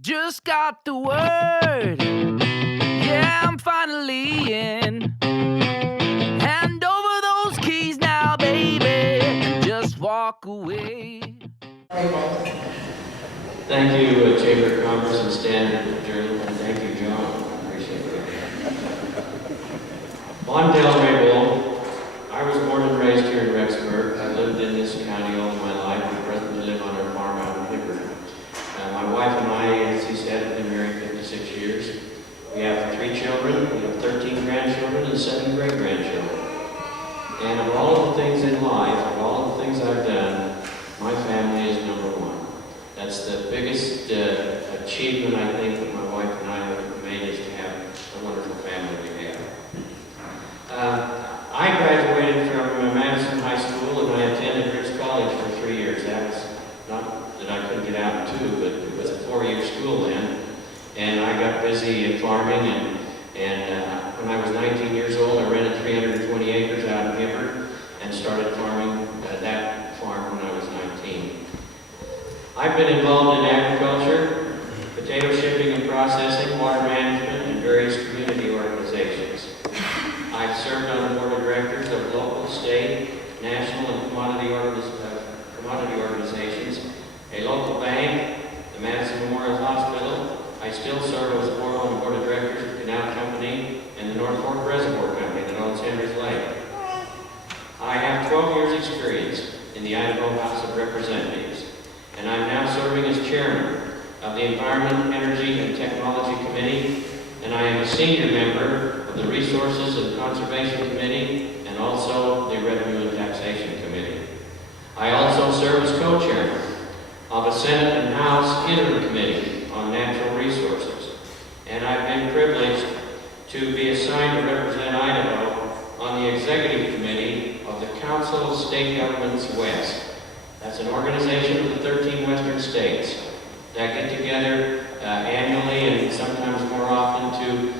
Just got the word. Yeah, I'm finally in. Hand over those keys now, baby, and just walk away. Thank you, Chamber of Commerce and Standard Journal, and thank you, John. Appreciate it. Well, I'm Dale Raybould. I was born and raised here in Rexburg. I've lived in this county all my life. I presently live on our farm out in Hibbert. My wife and I, as he said, have been married 56 years. We have 3 children. We have 13 grandchildren and 7 great-grandchildren. And of all of the things in life, of all of the things I've done, my family is number one. That's the biggest achievement I think that my wife and I have made, is to have a wonderful family we have. I graduated from Madison High School and I attended Ricks College for 3 years. That was not that I couldn't get out in 2, but it was a 4-year school then. And I got busy in farming, and when I was 19 years old, I rented 320 acres out in Hibbert and started farming that farm when I was 19. I've been involved in agriculture, potato shipping and processing, water management, and various community organizations. I've served on the board of directors of local, state, national, and commodity organizations, a local bank, the Madison Memorial Hospital. I still serve on the board of directors of Canal Company and the North Fork Reservoir Company that owns Henry's Lake. I have 12 years' experience in the Idaho House of Representatives, and I'm now serving as chairman of the Environment, Energy, and Technology Committee, and I am a senior member of the Resources and Conservation Committee and also the Revenue and Taxation Committee. I also serve as co-chairman of a Senate and House Interim Committee on Natural Resources, and I've been privileged to be assigned to represent Idaho on the Executive Committee of the Council of State Governments West. That's an organization of the 13 western states that get together annually and sometimes more often to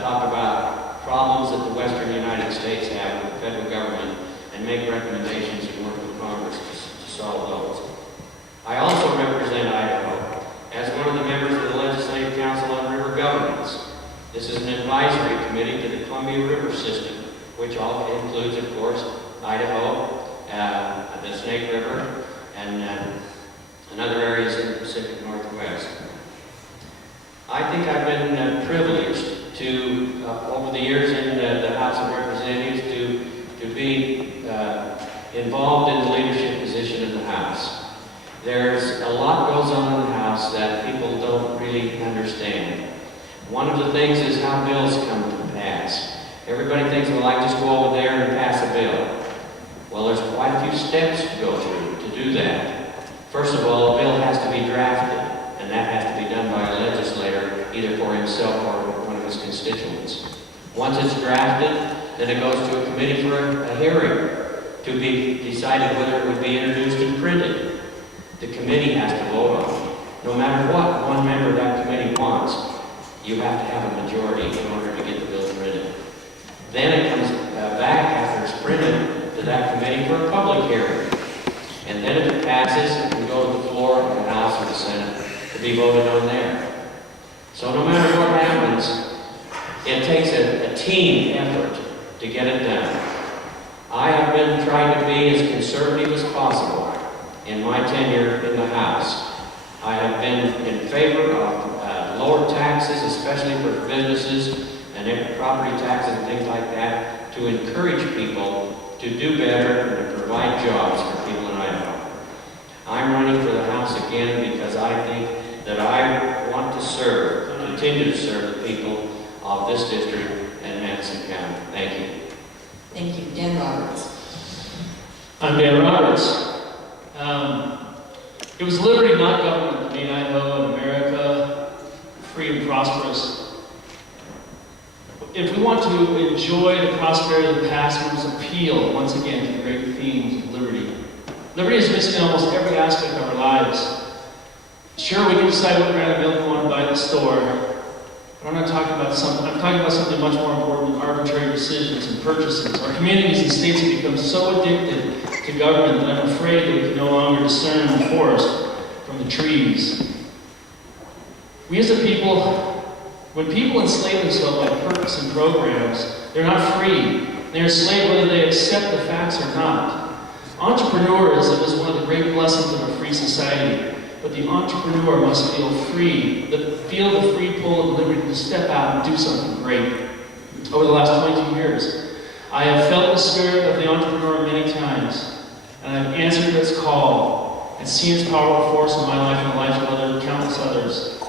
talk about problems that the western United States have with the federal government and make recommendations and work with Congress to solve those. I also represent Idaho as one of the members of the Legislative Council on River Governance. This is an advisory committee to the Columbia River system, which all includes, of course, Idaho, the Snake River, and other areas in the Pacific Northwest. I think I've been privileged to, over the years in the House of Representatives, to be involved in the leadership position in the House. There's a lot goes on in the House that people don't really understand. One of the things is how bills come to pass. Everybody thinks, well, I just go over there and pass a bill. Well, there's quite a few steps to go through to do that. First of all, a bill has to be drafted, and that has to be done by a legislator, either for himself or one of his constituents. Once it's drafted, then it goes to a committee for a hearing to be decided whether it would be introduced and printed. The committee has to vote on it. No matter what one member of that committee wants, you have to have a majority in order to get the bill printed. Then it comes back after it's printed to that committee for a public hearing. And then if it passes, it can go to the floor of the House or the Senate to be voted on there. So no matter what happens, it takes a team effort to get it done. I have been trying to be as conservative as possible in my tenure in the House. I have been in favor of lower taxes, especially for businesses and property taxes and things like that, to encourage people to do better and to provide jobs for people in Idaho. I'm running for the House again because I think that I want to serve, continue to serve the people of this district and Madison County. Thank you. Thank you. Dan Roberts. I'm Dan Roberts. It was liberty, not government, that made Idaho and America free and prosperous. If we want to enjoy the prosperity of the past, we must appeal once again to the great themes of liberty. Liberty is missing in almost every aspect of our lives. Sure, we can decide what brand of milk we want to buy at the store, but I'm talking about something much more important than arbitrary decisions and purchases. Our communities and states have become so addicted to government that I'm afraid that we can no longer discern the forest from the trees. We as a people, when people enslave themselves by perks and programs, they're not free. They're enslaved whether they accept the facts or not. Entrepreneurism is one of the great blessings of a free society, but the entrepreneur must feel free, feel the free pull of liberty to step out and do something great. Over the last 22 years, I have felt the spirit of the entrepreneur many times, and I've answered its call and seen its powerful force in my life and the life of countless others.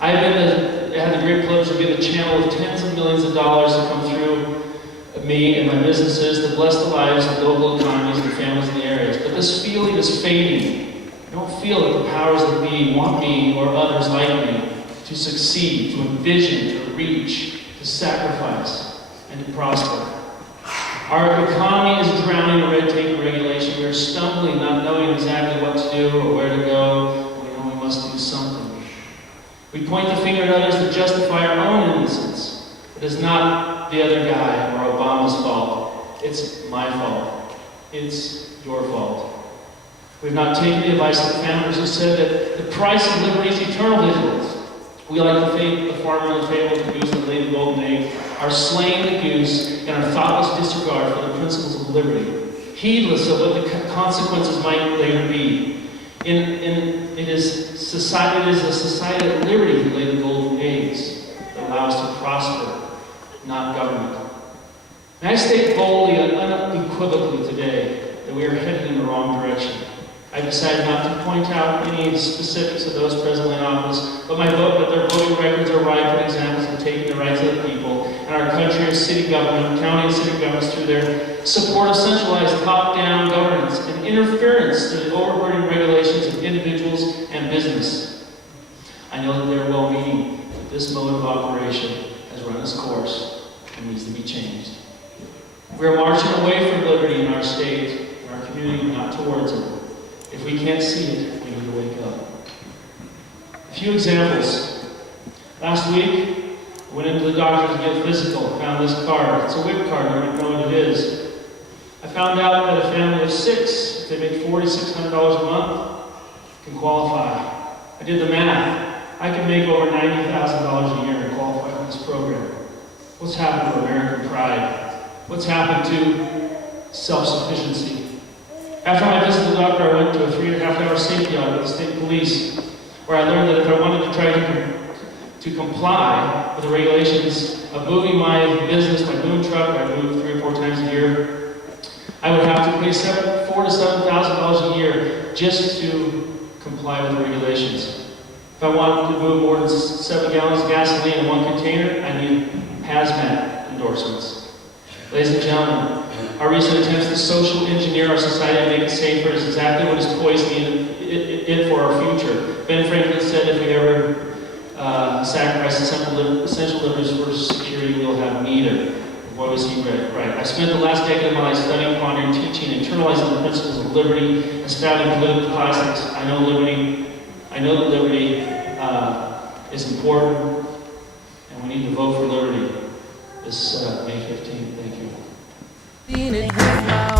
I have had the great pleasure to be the channel of tens of millions of dollars that come through me and my businesses that bless the lives of local economies and families in the areas. But this feeling is fading. I don't feel that the powers that be want me or others like me to succeed, to envision, to reach, to sacrifice, and to prosper. Our economy is drowning in red tape and regulation. We are stumbling, not knowing exactly what to do or where to go. We know we must do something. We point the finger at others to justify our own innocence. It is not the other guy or Obama's fault. It's my fault. It's your fault. We've not taken the advice of the founders who said that the price of liberty is eternal vigilance. We, like the farmer on the table, the goose that laid the golden egg, are slaying the goose in our thoughtless disregard for the principles of liberty, heedless of what the consequences might later be. It is a society of liberty that lay the golden eggs that allow us to prosper, not government. May I state boldly and unequivocally today that we are headed in the wrong direction. I decided not to point out any specifics of those presently in office, but their voting records are ripe with examples of taking the rights of the people, and our country and city government, county and city governments, through their support of centralized top-down governance and interference through the overburdening regulations of individuals and business. I know that they are well-meaning, but this mode of operation has run its course and needs to be changed. We are marching away from liberty in our state, in our community, not towards it. If we can't see it, we need to wake up. A few examples. Last week, I went into the doctor to get a physical, found this card. It's a WIC card, I don't know what it is. I found out that a family of 6, if they make $4,600 a month, can qualify. I did the math. I can make over $90,000 a year and qualify for this program. What's happened to American pride? What's happened to self-sufficiency? After my visit to the doctor, I went to a 3.5-hour safety audit with the state police, where I learned that if I wanted to try to comply with the regulations of moving my business, my boom truck, I move 3 or 4 times a year, I would have to pay $4,000 to $7,000 a year just to comply with the regulations. If I wanted to move more than 7 gallons of gasoline in one container, I need hazmat endorsements. Ladies and gentlemen, our recent attempts to social engineer our society to make it safer is exactly what is poisoning it for our future. Ben Franklin said if we ever sacrifice essential liberties for security, we'll have neither. Boy, was he right. I spent the last decade of my life studying, pondering, teaching, internalizing the principles of liberty, and spouting political classics. I know that liberty is important, and we need to vote for liberty this May 15th. Thank you. Seen it with my